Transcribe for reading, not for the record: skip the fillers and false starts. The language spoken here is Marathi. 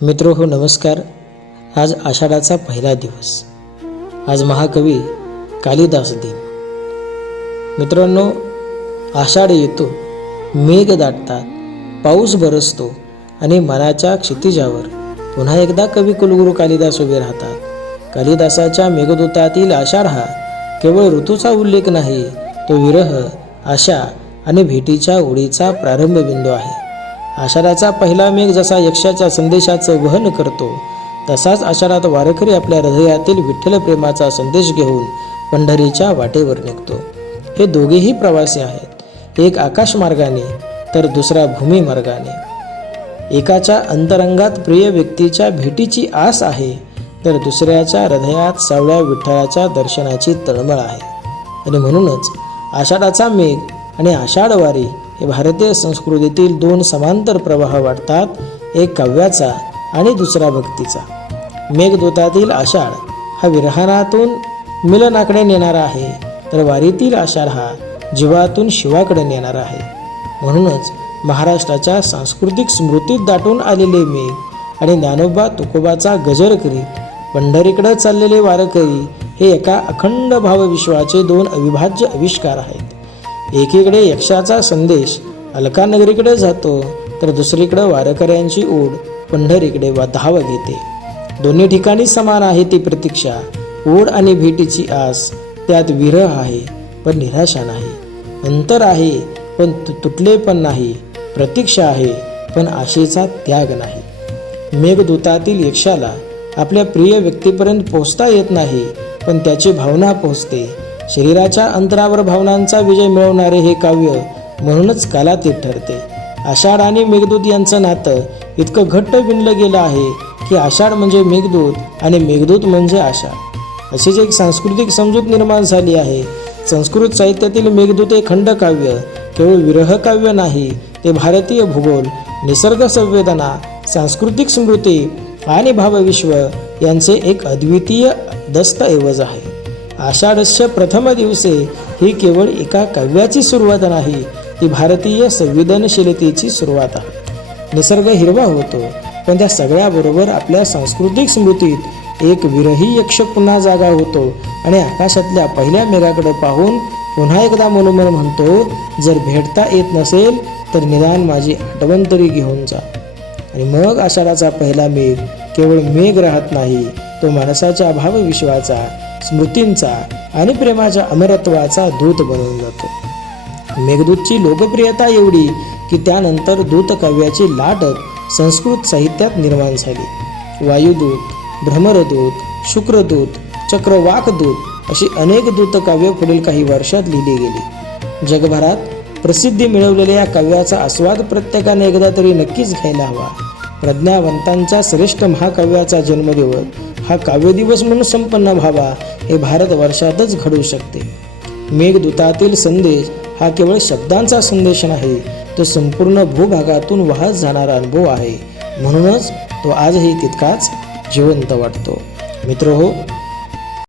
मित्रो हो नमस्कार। आज आषाढाचा पहिला दिवस। आज महाकवी कालिदास दिन। मित्रांनो, आषाढ येतो, मेघ दाटतात, पाऊस बरसतो आणि मनाच्या क्षितिजावर पुन्हा एकदा कवी कुलगुरू कालिदास उभे राहतात। कालिदासाच्या मेघदूतातील आषाढ हा केवळ ऋतूचा उल्लेख नाही, तो विरह, आशा आणि भेटीच्या ओढीचा प्रारंभ बिंदू आहे। आषाढाचा पहिला मेघ जसा यक्षाच्या संदेशाचं वहन करतो, तसाच आषाढात वारकरी आपल्या हृदयातील विठ्ठल प्रेमाचा संदेश घेऊन पंढरीच्या वाटेवर निघतो। हे दोघेही प्रवासी आहेत, एक आकाश मार्गाने तर दुसरा भूमी मार्गाने। एकाच्या अंतरंगात प्रिय व्यक्तीच्या भेटीची आस आहे, तर दुसऱ्याच्या हृदयात सावळ्या विठ्ठलाच्या दर्शनाची तळमळ आहे। आणि म्हणूनच आषाढाचा मेघ आणि आषाढ वारी हे भारतीय संस्कृतीतील दोन समांतर प्रवाह वाटतात, एक काव्याचा आणि दुसरा भक्तीचा। मेघदूतातील आषाढ हा विरहानातून मिलनाकडे नेणारा आहे, तर वारीतील आषाढ हा जीवातून शिवाकडे नेणारा आहे। म्हणूनच महाराष्ट्राच्या सांस्कृतिक स्मृतीत दाटून आलेले मेघ आणि ज्ञानोबा तुकोबाचा गजर करीत पंढरीकडे चाललेले वारकरी हे एका अखंड भावविश्वाचे दोन अविभाज्य आविष्कार आहेत। एकीकडे यक्षाचा संदेश अलकानगरीकडे जातो, तर दुसरीकडे वारकऱ्यांची ओढ पंढरीकडे धाव घेते। दोन्ही ठिकाणी समान आहे ती प्रतीक्षा, ओढ आणि भेटीची आस। त्यात विरह आहे पण निराशा नाही, अंतर आहे पण तुटले पण नाही, प्रतीक्षा आहे पण आशेचा त्याग नाही। मेघदूतातील यक्षाला आपल्या प्रिय व्यक्तीपर्यंत पोहोचता येत नाही, पण त्याची भावना पोहोचते। शरीराच्या अंतरावर भावनांचा विजय मिळवणारे हे काव्य म्हणूनच कालातीत ठरते। आषाढ आणि मेघदूत यांचं नातं इतकं घट्ट विणलं गेलं आहे की आषाढ म्हणजे मेघदूत आणि मेघदूत म्हणजे आषाढ, अशीच एक सांस्कृतिक समजूत निर्माण झाली आहे। संस्कृत साहित्यातील मेघदूत हे खंडकाव्य केवळ विरह काव्य नाही, ते भारतीय भूगोल, निसर्ग संवेदना, सांस्कृतिक स्मृती आणि भावविश्व यांचे एक अद्वितीय दस्तऐवज आहे। आषाढस्य प्रथम दिवसे ही केवळ एका काव्याची सुरुवात नाही, ती भारतीय संवेदनशीलतेची सुरुवात आहे। निसर्ग हिरवा होतो, पण त्या सगळ्याबरोबर आपल्या सांस्कृतिक स्मृतीत एक विरही यक्ष पुन्हा जागा होतो आणि आकाशातल्या पहिल्या मेघाकडे पाहून पुन्हा एकदा मनोमन म्हणतो, जर भेटता येत नसेल तर निदान माझी आठवण तरी घेऊन जा। आणि मग आषाढाचा पहिला मेघ केवळ मेघ राहत नाही, तो माणसाच्या भावविश्वाचा, स्मृतींचा आणि प्रेमाच्या अमरत्वाचा दूत बनून जातो। मेघदूतची लोकप्रियता एवढी की त्यानंतर दूतकाव्याची लाटच संस्कृत साहित्यात निर्माण झाली। वायुदूत, भ्रमरदूत, शुक्रदूत, चक्रवाकदूत अशी अनेक दूतकाव्य पुढील काही वर्षात लिहिली गेली। जगभरात प्रसिद्धी मिळवलेल्या या काव्याचा आस्वाद प्रत्येकाने एकदा तरी नक्कीच घ्यायला हवा। प्रज्ञावंतांच्या श्रेष्ठ महाकाव्याचा जन्मदिवस हा काव्यदिवस म्हणून संपन्न व्हावा, हे भारतवर्षातच घडू शकते। मेघदूतातील संदेश हा केवळ शब्दांचा संदेश नाही, तो संपूर्ण भूभागातून वाहत जाणारा अनुभव आहे। म्हणूनच तो आजही तितकाच जिवंत वाटतो। मित्रहो,